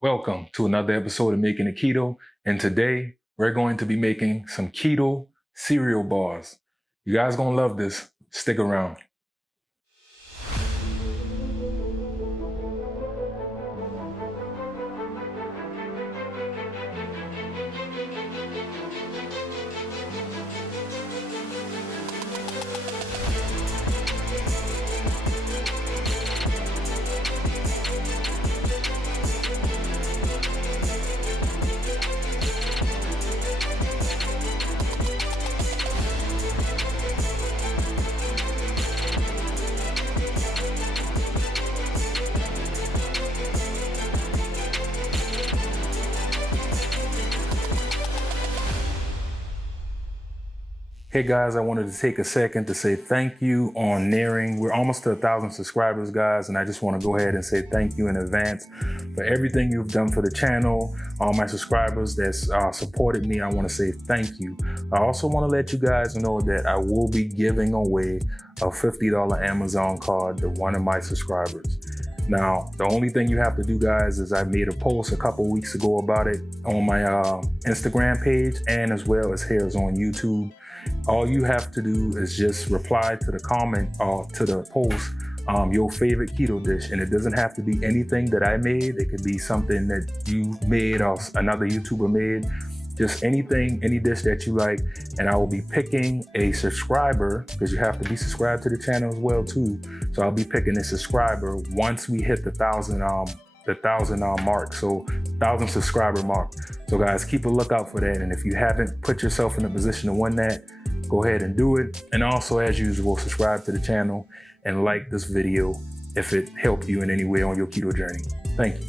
Welcome to another episode of Making It Keto, and today we're going to be making some keto cereal bars. You guys gonna love this. Stick around. Hey guys, I wanted to take a second to say thank you on we're almost to 1,000 subscribers, guys, and I just want to go ahead and say thank you in advance for everything you've done for the channel. All my subscribers that's supported me, I want to say thank you. I also want to let you guys know that I will be giving away a $50 Amazon card to one of my subscribers. Now, the only thing you have to do, guys, is I made a post a couple weeks ago about it on my Instagram page and as well as here on YouTube. All you have to do is just reply to the comment or to the post, your favorite keto dish. And it doesn't have to be anything that I made. It could be something that you made or another YouTuber made. Just anything, any dish that you like. And I will be picking a subscriber, because you have to be subscribed to the channel as well too. So I'll be picking a subscriber once we hit the 1,000 mark, so 1,000 subscriber mark. So guys, keep a lookout for that. And if you haven't put yourself in a position to win that, go ahead and do it. And also, as usual, subscribe to the channel and like this video if it helped you in any way on your keto journey. Thank you.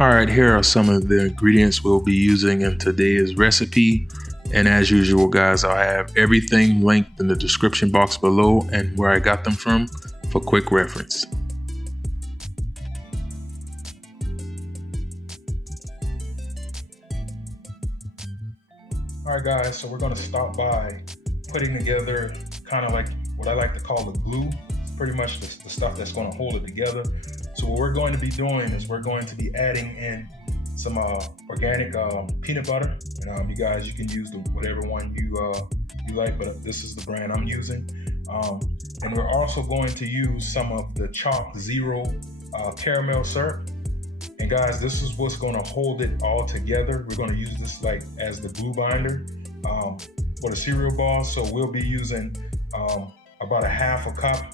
All right, here are some of the ingredients we'll be using in today's recipe. And as usual, guys, I'll have everything linked in the description box below and where I got them from for quick reference. All right, guys, so we're gonna start by putting together kind of like what I like to call the glue. It's pretty much the stuff that's gonna hold it together. So what we're going to be doing is we're going to be adding in some organic peanut butter. And you guys, you can use whatever one you like, but this is the brand I'm using. And we're also going to use some of the Chalk Zero caramel syrup. And guys, this is what's going to hold it all together. We're going to use this like as the glue binder for the cereal ball. So we'll be using about a half a cup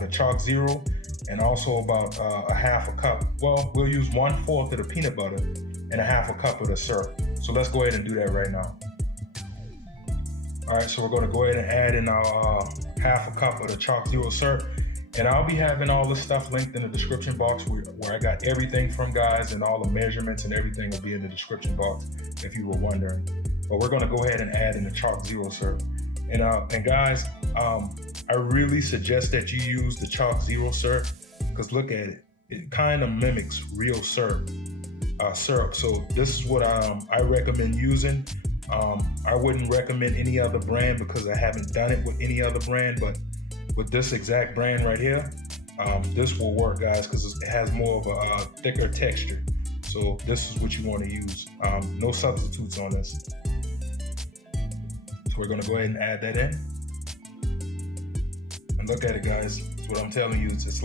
the Chalk Zero, and also about a half a cup. Well, we'll use 1/4 of the peanut butter and a half a cup of the syrup. So let's go ahead and do that right now. All right, so we're going to go ahead and add in our half a cup of the Chalk Zero syrup. And I'll be having all this stuff linked in the description box where I got everything from, guys, and all the measurements and everything will be in the description box if you were wondering. But we're gonna go ahead and add in the Chalk Zero syrup. And guys, I really suggest that you use the Chalk Zero syrup, because look at it. It kind of mimics real syrup. So this is what I recommend using. I wouldn't recommend any other brand because I haven't done it with any other brand, but with this exact brand right here, this will work, guys, because it has more of a thicker texture. So this is what you want to use. No substitutes on this. So we're going to go ahead and add that in. And look at it, guys. It's what I'm telling you. It's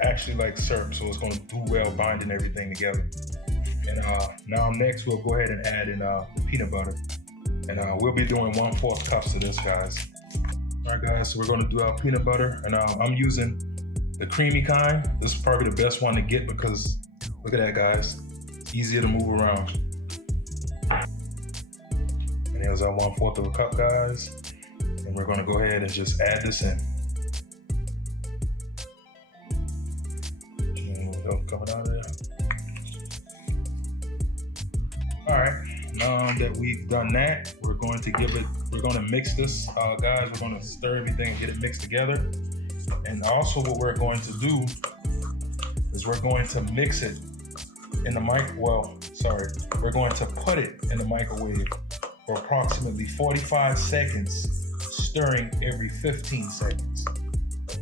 actually like syrup, so it's going to do well binding everything together. And now next, we'll go ahead and add in peanut butter. And we'll be doing 1/4 cups of this, guys. All right, guys, so we're going to do our peanut butter, and I'm using the creamy kind. This is probably the best one to get because look at that, guys. It's easier to move around. And here's our 1/4 of a cup, guys. And we're going to go ahead and just add this in. Coming out of there. All right. Now that we've done that, we're going to mix this, guys. We're going to stir everything and get it mixed together. And also what we're going to do is we're going to mix it in the we're going to put it in the microwave for approximately 45 seconds, stirring every 15 seconds.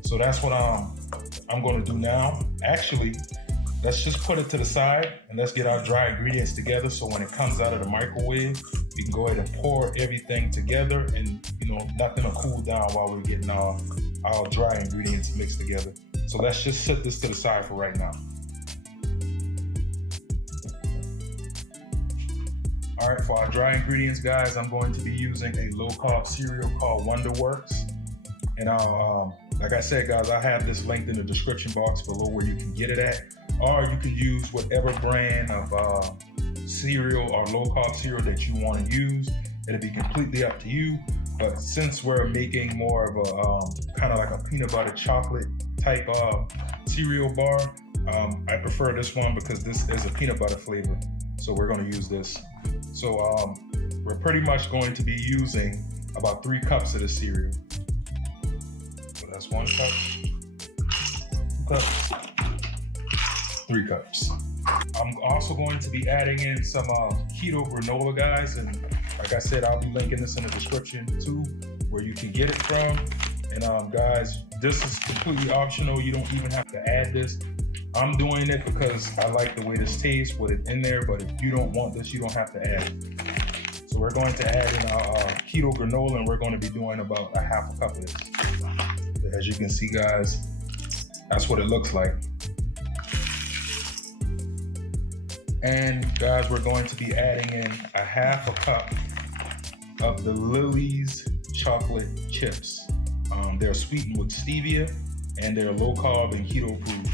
So that's what I'm going to do now. Actually, let's just put it to the side and let's get our dry ingredients together. So when it comes out of the microwave, we can go ahead and pour everything together, and nothing will cool down while we're getting our dry ingredients mixed together. So let's just set this to the side for right now. All right, for our dry ingredients, guys, I'm going to be using a low-carb cereal called Wonderworks. And like I said, guys, I have this linked in the description box below where you can get it at. Or you can use whatever brand of cereal or low-carb cereal that you want to use. It'll be completely up to you. But since we're making more of a kind of like a peanut butter chocolate type cereal bar, I prefer this one because this is a peanut butter flavor. So we're going to use this. So we're pretty much going to be using about 3 cups of the cereal. So that's 1 cup, 2 cups, 3 cups. I'm also going to be adding in some Keto Granola, guys. And like I said, I'll be linking this in the description too, where you can get it from. And guys, this is completely optional. You don't even have to add this. I'm doing it because I like the way this tastes with it in there, but if you don't want this, you don't have to add it. So we're going to add in our Keto Granola, and we're going to be doing about a half a cup of this. As you can see, guys, that's what it looks like. And guys, we're going to be adding in a half a cup of the Lily's chocolate chips. They're sweetened with stevia, and they're low carb and keto approved.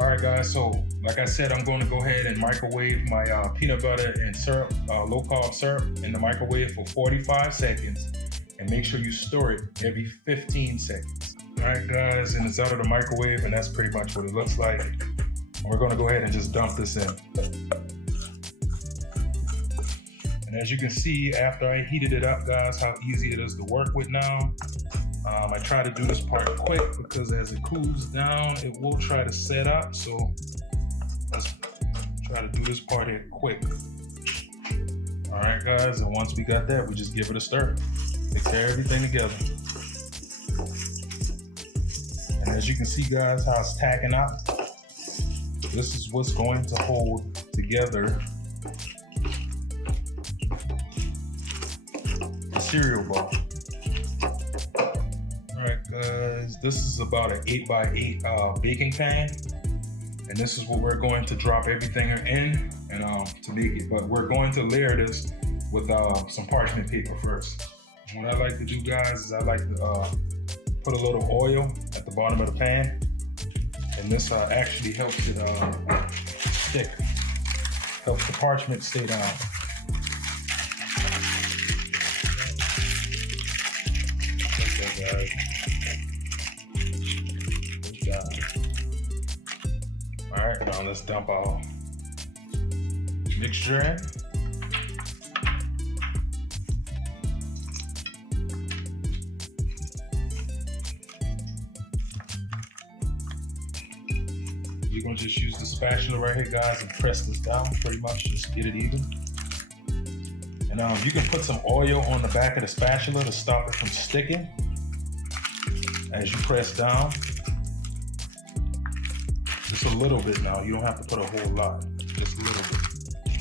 All right, guys, so like I said, I'm going to go ahead and microwave my peanut butter and syrup, low carb syrup in the microwave for 45 seconds, and make sure you stir it every 15 seconds. All right, guys, and it's out of the microwave, and that's pretty much what it looks like. And we're going to go ahead and just dump this in. And as you can see, after I heated it up, guys, how easy it is to work with now. I try to do this part quick because as it cools down, it will try to set up. So let's try to do this part here quick. All right, guys, and once we got that, we just give it a stir. Mix everything together. And as you can see, guys, how it's tacking up. This is what's going to hold together the cereal bar. All right, guys, this is about an 8x8 baking pan, and this is what we're going to drop everything in and to make it. But we're going to layer this with some parchment paper first. And what I like to do, guys, is I like to put a little oil at the bottom of the pan, and this actually helps it stick, helps the parchment stay down. Okay, guys. Good job. All right, now let's dump our mixture in. You're gonna just use the spatula right here, guys, and press this down, pretty much just get it even. And you can put some oil on the back of the spatula to stop it from sticking as you press down. Just a little bit now, you don't have to put a whole lot, just a little bit.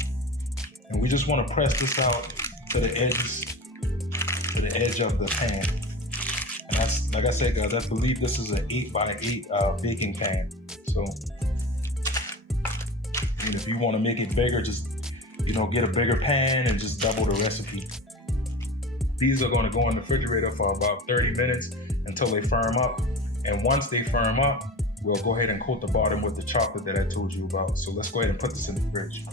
And we just want to press this out to the edges, to the edge of the pan. And that's, like I said, guys, I believe this is an 8x8 baking pan. So, and if you want to make it bigger, just, get a bigger pan and just double the recipe. These are going to go in the refrigerator for about 30 minutes until they firm up. And once they firm up, we'll go ahead and coat the bottom with the chocolate that I told you about. So let's go ahead and put this in the fridge.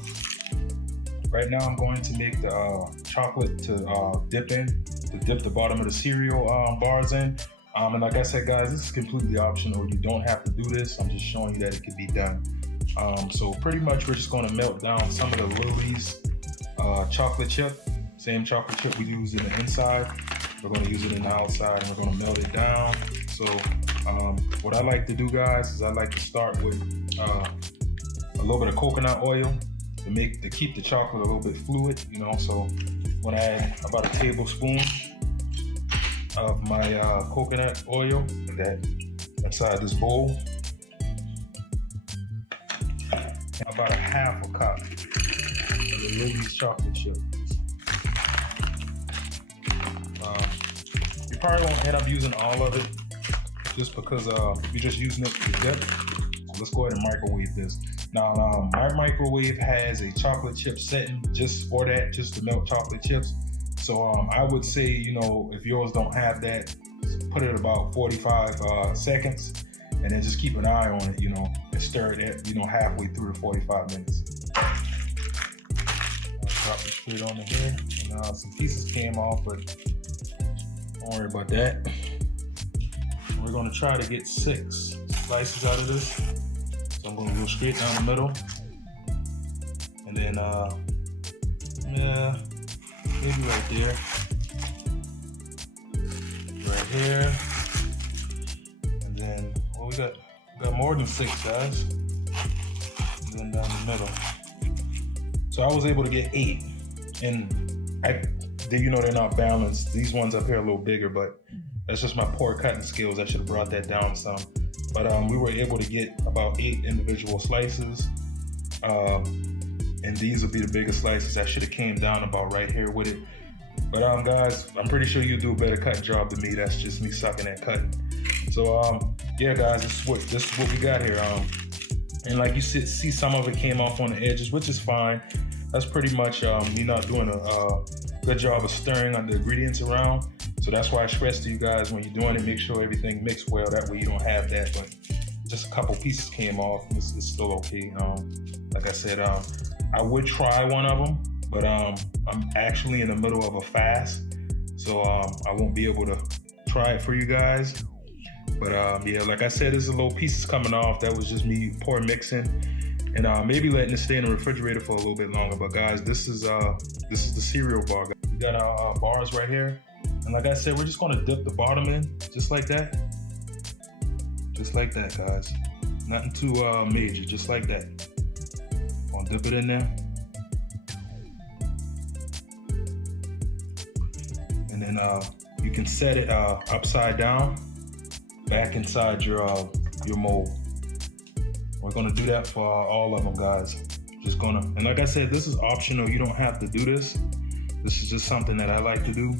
Right now, I'm going to make the chocolate to dip the bottom of the cereal bars in. And like I said, guys, this is completely optional. You don't have to do this. I'm just showing you that it can be done. So pretty much we're just going to melt down some of the Lily's chocolate chip. Same chocolate chip we use in the inside. We're going to use it in the outside, and we're going to melt it down. So what I like to do, guys, is I like to start with a little bit of coconut oil to keep the chocolate a little bit fluid, So when I add about a tablespoon of my coconut oil, inside this bowl. And about a half a cup of the Lily's chocolate chip. You probably won't end up using all of it just because you're just using it for the dip. So let's go ahead and microwave this. Now, my microwave has a chocolate chip setting just for that, just to melt chocolate chips. So I would say, if yours don't have that, put it at about 45 seconds, and then just keep an eye on it, and stir it at, halfway through the 45 minutes. Drop it straight on in here. And some pieces came off, but don't worry about that. We're gonna try to get 6 slices out of this. So I'm gonna go straight down the middle. And then, maybe right there. Right here. And then, well, we got more than 6, guys. And then down the middle. So I was able to get 8. And they're not balanced. These ones up here are a little bigger, but that's just my poor cutting skills. I should have brought that down some. But we were able to get about 8 individual slices. And these will be the biggest slices. I should have came down about right here with it. But guys, I'm pretty sure you do a better cut job than me. That's just me sucking at cutting. So yeah, guys, this is what we got here. And like you see, some of it came off on the edges, which is fine. That's pretty much me not doing a good job of stirring the ingredients around. So that's why I stress to you guys, when you're doing it, make sure everything mixed well. That way you don't have that. But just a couple pieces came off. It's still okay. Like I said, I would try one of them, but I'm actually in the middle of a fast, so I won't be able to try it for you guys. But yeah, like I said, there's a little pieces coming off. That was just me poor mixing, and maybe letting it stay in the refrigerator for a little bit longer. But guys, this is the cereal bar. We got our bars right here, and like I said, we're just gonna dip the bottom in just like that, guys. Nothing too major, just like that. Gonna dip it in there, and then you can set it upside down back inside your mold. We're gonna do that for all of them, guys. And like I said, this is optional. You don't have to do this. This is just something that I like to do.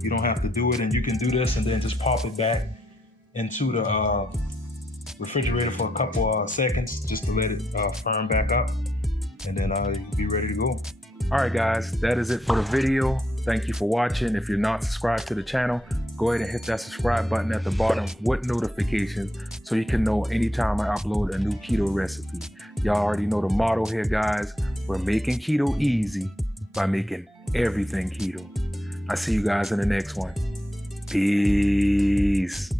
You don't have to do it, and you can do this and then just pop it back into the refrigerator for a couple seconds just to let it firm back up, and then you'll be ready to go. All right, guys, that is it for the video. Thank you for watching. If you're not subscribed to the channel, go ahead and hit that subscribe button at the bottom with notifications so you can know anytime I upload a new keto recipe. Y'all already know the motto here, guys. We're making keto easy by making everything keto. I see you guys in the next one. Peace.